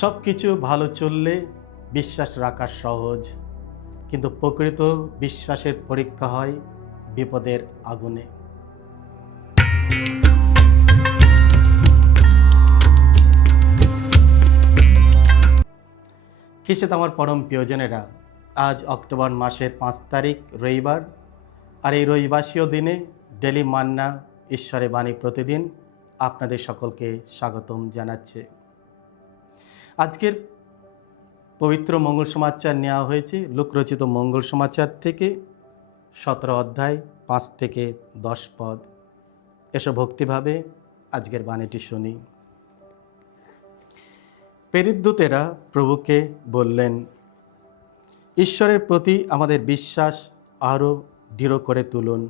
সব কিছু ভালো চললে বিশ্বাস রাখা সহজ, কিন্তু প্রকৃত বিশ্বাসের পরীক্ষা হয় বিপদের আগুনে। খ্রিস্টে আমার পরম প্রিয়জনেরা, আজ অক্টোবর মাসের 5 তারিখ রবিবার। আর এই রবিবাসীয় দিনে ডেলি মান্না ঈশ্বরের বাণী প্রতিদিন আপনাদের সকলকে স্বাগতম জানাচ্ছে। আজকের পবিত্র মঙ্গল সমাচার নেওয়া হয়েছে লোকরচিত মঙ্গল সমাচার থেকে 17 অধ্যায় 5 থেকে 10 পদ। এসব ভক্তিভাবে আজকের বাণীটি শুনি। প্রেরিতদূতেরা প্রভুকে বললেন, ঈশ্বরের প্রতি আমাদের বিশ্বাস আরও দৃঢ় করে তুলুন।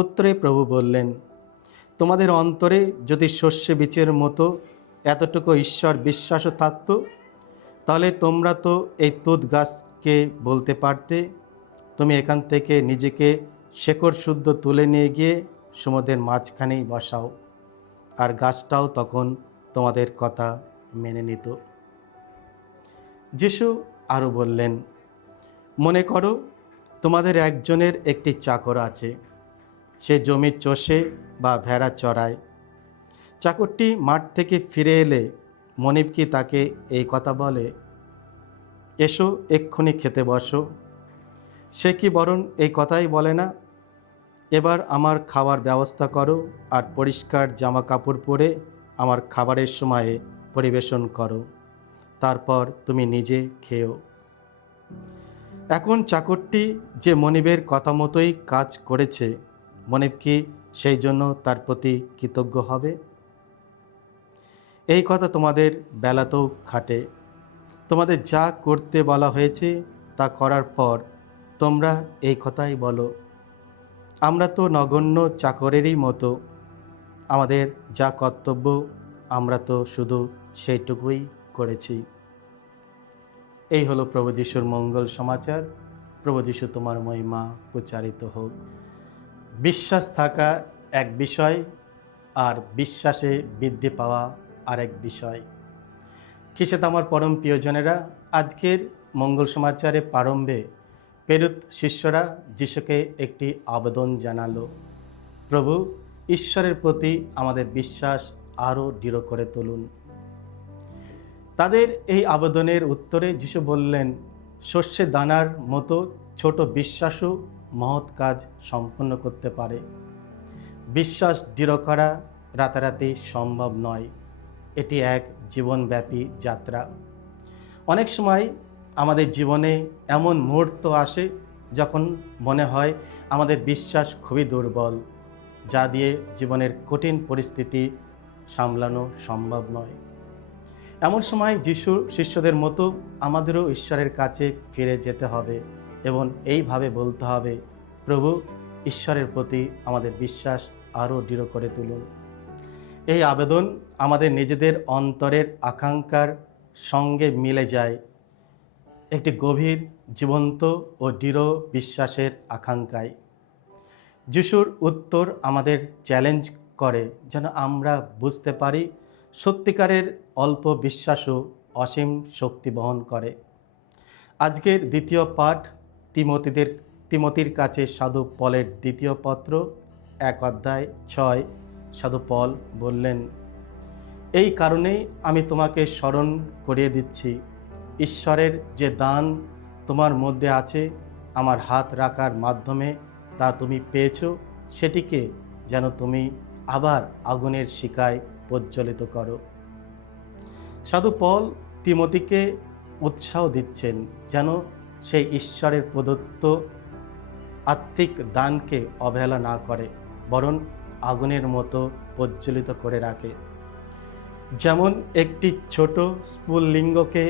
উত্তরে প্রভু বললেন, তোমাদের অন্তরে যদি শস্য বীজের মতো এতটুকু ঈশ্বর বিশ্বাসও থাকতো, তাহলে তোমরা তো এই তুত গাছকে বলতে পারতে, তুমি এখান থেকে নিজেকে শেকড় শুদ্ধ তুলে নিয়ে গিয়ে সমুদ্রের মাঝখানেই বসাও, আর গাছটাও তখন তোমাদের কথা মেনে নিত। যিশু আরও বললেন, মনে করো তোমাদের একজনের একটি চাকর আছে, সে জমির চষে বা ভেড়া চড়ায়। চাকরটি মাঠ থেকে ফিরে এলে মনিব কি তাকে এই কথা বলে, এসো এক্ষুনি খেতে বসো? সে কি বরং এই কথাই বলে না, এবার আমার খাওয়ার ব্যবস্থা করো আর পরিষ্কার জামা কাপড় পরে আমার খাবারের সময়ে পরিবেশন করো, তারপর তুমি নিজে খেও। এখন চাকরটি যে মনিবের কথা মতোই কাজ করেছে, মনিব কি সেই জন্য তার প্রতি কৃতজ্ঞ হবে? এই কথা তোমাদের বেলাতেও খাটে। তোমাদের যা করতে বলা হয়েছে তা করার পর তোমরা এই কথাই বলো, আমরা তো নগণ্য চাকরেরই মতো, আমাদের যা কর্তব্য আমরা তো শুধু সেইটুকুই করেছি। এই হলো প্রভু যিশুর মঙ্গল সমাচার। প্রভু যিশু তোমার মহিমা প্রচারিত হোক। বিশ্বাস থাকা এক বিষয়, আর বিশ্বাসে বৃদ্ধি পাওয়া আরেক বিষয়। খ্রিস্টে আমার পরম প্রিয়জনেরা, আজকের মঙ্গল সমাচারে প্রারম্ভে প্রেরিত শিষ্যরা যিশুকে একটি আবেদন জানালো, প্রভু, ঈশ্বরের প্রতি আমাদের বিশ্বাস আরও দৃঢ় করে তুলুন। তাদের এই আবেদনের উত্তরে যিশু বললেন, শস্যের দানার মতো ছোট বিশ্বাসও মহৎ কাজ সম্পন্ন করতে পারে। বিশ্বাস দৃঢ় করা রাতারাতি সম্ভব নয়, এটি এক জীবনব্যাপী যাত্রা। অনেক সময় আমাদের জীবনে এমন মুহূর্ত আসে যখন মনে হয় আমাদের বিশ্বাস খুবই দুর্বল, যা দিয়ে জীবনের কঠিন পরিস্থিতি সামলানো সম্ভব নয়। এমন সময় যিশু শিষ্যদের মতো আমাদেরও ঈশ্বরের কাছে ফিরে যেতে হবে এবং এইভাবে বলতে হবে, প্রভু, ঈশ্বরের প্রতি আমাদের বিশ্বাস আরও দৃঢ় করে তুলুন। এই আবেদন আমাদের নিজেদের অন্তরের আকাঙ্ক্ষার সঙ্গে মিলে যায়, একটি গভীর, জীবন্ত ও দৃঢ় বিশ্বাসের আকাঙ্ক্ষায়। যিশুর উত্তর আমাদের চ্যালেঞ্জ করে যেন আমরা বুঝতে পারি সত্যিকারের অল্প বিশ্বাসও অসীম শক্তি বহন করে। আজকের দ্বিতীয় পাঠ তিমোতির কাছে সাধু পলের দ্বিতীয় পত্র 1 অধ্যায় 6। সাধু পল বললেন, এই কারণেই আমি তোমাকে স্মরণ করিয়ে দিচ্ছি, ঈশ্বরের যে দান তোমার মধ্যে আছে, আমার হাত রাখার মাধ্যমে তা তুমি পেয়েছো, সেটিকে যেন তুমি আবার আগুনের শিখায় প্রজ্বলিত করো। সাধু পল তিমোতিকে উৎসাহ দিচ্ছেন যেন সেই ঈশ্বরের প্রদত্ত আত্মিক দানকে অবহেলা না করে, বরং আগুনের মতো প্রজ্বলিত করে রাখে। যেমন একটি ছোট স্ফুলিঙ্গকে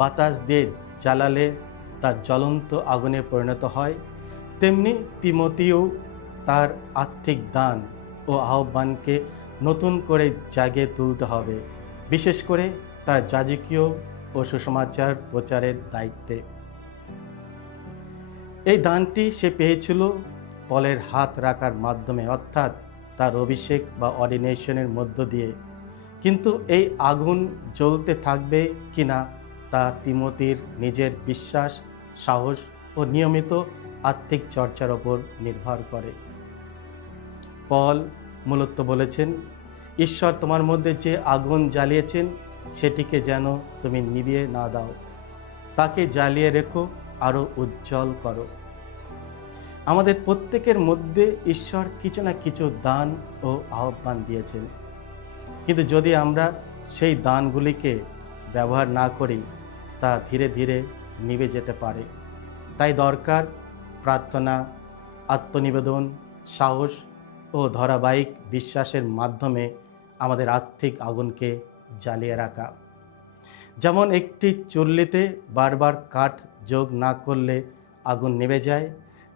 বাতাস দিয়ে জ্বালালে তা জ্বলন্ত আগুনে পরিণত হয়, তেমনি তিমোতিও তার আত্মিক দান ও আহ্বানকে নতুন করে জাগিয়ে তুলতে হবে, বিশেষ করে তার যাজকীয় ও সুসমাচার প্রচারের দায়িত্বে। এই দানটি সে পেয়েছিল পলের হাত রাখার মাধ্যমে, অর্থাৎ তার অভিষেক বা অর্ডিনেশনের মধ্য দিয়ে। কিন্তু এই আগুন জ্বলতে থাকবে কিনা তা তিমোথীর নিজের বিশ্বাস, সাহস ও নিয়মিত আত্মিক চর্চার ওপর নির্ভর করে। পল মূলত বলেছেন, ঈশ্বর তোমার মধ্যে যে আগুন জ্বালিয়েছেন সেটিকে যেন তুমি নিভিয়ে না দাও, তাকে জ্বালিয়ে রেখো, আরও উজ্জ্বল করো। আমাদের প্রত্যেকের মধ্যে ঈশ্বর কিছু না কিছু দান ও আহ্বান দিয়েছেন, কিন্তু যদি আমরা সেই দানগুলিকে ব্যবহার না করি তা ধীরে ধীরে নিভে যেতে পারে। তাই দরকার প্রার্থনা, আত্মনিবেদন, সাহস ও ধারাবাহিক বিশ্বাসের মাধ্যমে আমাদের আত্মিক আগুনকে জ্বালিয়ে রাখা। যেমন একটি চুল্লিতে বারবার কাঠ যোগ না করলে আগুন নিভে যায়,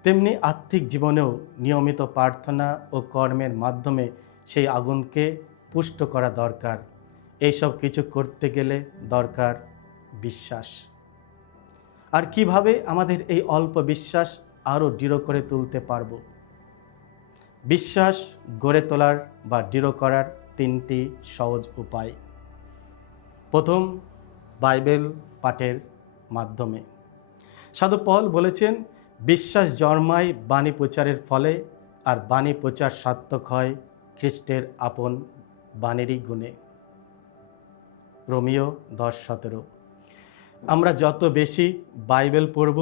তেমনি আত্মিক জীবনেও নিয়মিত প্রার্থনা ও কর্মের মাধ্যমে সেই আগুনকে পুষ্ট করা দরকার। এইসব কিছু করতে গেলে দরকার বিশ্বাস। আর কিভাবে আমাদের এই অল্প বিশ্বাস আরও দৃঢ় করে তুলতে পারব? বিশ্বাস গড়ে তোলার বা দৃঢ় করার তিনটি সহজ উপায়। প্রথম, বাইবেল পাঠের মাধ্যমে। সাধু পল বলেছেন, বিশ্বাস জন্মায় বাণী প্রচারের ফলে, আর বাণী প্রচার সার্থক হয় খ্রিস্টের আপন বাণীরই গুণে। রোমিও 10:17। আমরা যত বেশি বাইবেল পড়ব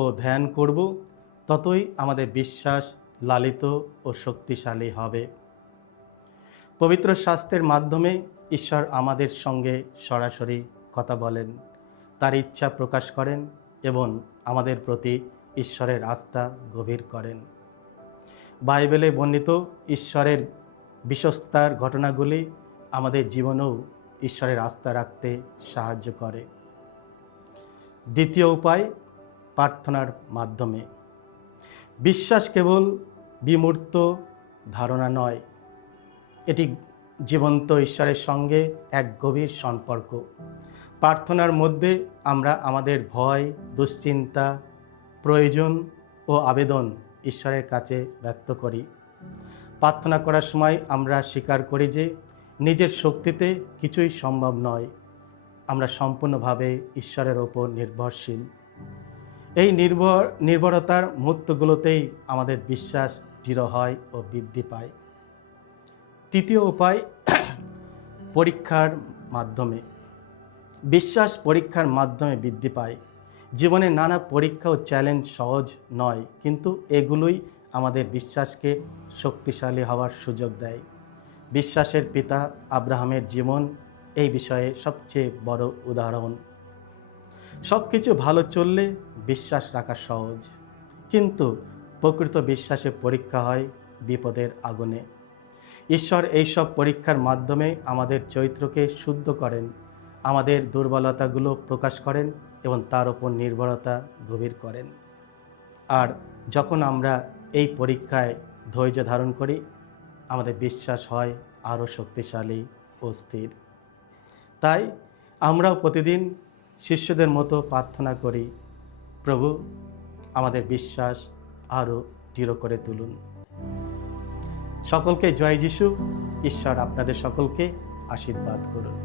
ও ধ্যান করব, ততই আমাদের বিশ্বাস লালিত ও শক্তিশালী হবে। পবিত্র শাস্ত্রের মাধ্যমে ঈশ্বর আমাদের সঙ্গে সরাসরি কথা বলেন, তার ইচ্ছা প্রকাশ করেন এবং আমাদের প্রতি ঈশ্বরের আস্থা গভীর করেন। বাইবেলে বর্ণিত ঈশ্বরের বিশ্বস্তার ঘটনাগুলি আমাদের জীবনেও ঈশ্বরের আস্থা রাখতে সাহায্য করে। দ্বিতীয় উপায়, প্রার্থনার মাধ্যমে। বিশ্বাস কেবল বিমূর্ত ধারণা নয়, এটি জীবন্ত ঈশ্বরের সঙ্গে এক গভীর সম্পর্ক। প্রার্থনার মধ্যে আমরা আমাদের ভয়, দুশ্চিন্তা, প্রয়োজন ও আবেদন ঈশ্বরের কাছে ব্যক্ত করি। প্রার্থনা করার সময় আমরা স্বীকার করি যে নিজের শক্তিতে কিছুই সম্ভব নয়, আমরা সম্পূর্ণভাবে ঈশ্বরের ওপর নির্ভরশীল। এই নির্ভরতার মুহূর্তগুলোতেই আমাদের বিশ্বাস দৃঢ় হয় ও বৃদ্ধি পায়। তৃতীয় উপায়, পরীক্ষার মাধ্যমে। বিশ্বাস পরীক্ষার মাধ্যমে বৃদ্ধি পায়। জীবনে নানা পরীক্ষা ও চ্যালেঞ্জ সহজ নয়, কিন্তু এগুলোই আমাদের বিশ্বাসকে শক্তিশালী হওয়ার সুযোগ দেয়। বিশ্বাসের পিতা আব্রাহামের জীবন এই বিষয়ে সবচেয়ে বড় উদাহরণ। সব কিছু ভালো চললে বিশ্বাস রাখা সহজ, কিন্তু প্রকৃত বিশ্বাসে পরীক্ষা হয় বিপদের আগুনে। ঈশ্বর এইসব পরীক্ষার মাধ্যমে আমাদের চরিত্রকে শুদ্ধ করেন, আমাদের দুর্বলতাগুলো প্রকাশ করেন এবং তার উপর নির্ভরতা গভীর করেন। আর যখন আমরা এই পরীক্ষায় ধৈর্য ধারণ করি, আমাদের বিশ্বাস হয় আরও শক্তিশালী ও স্থির। তাই আমরাও প্রতিদিন শিষ্যদের মতো প্রার্থনা করি, প্রভু আমাদের বিশ্বাস আরও দৃঢ় করে তুলুন। সকলকে জয় যিশু। ঈশ্বর আপনাদের সকলকে আশীর্বাদ করুন।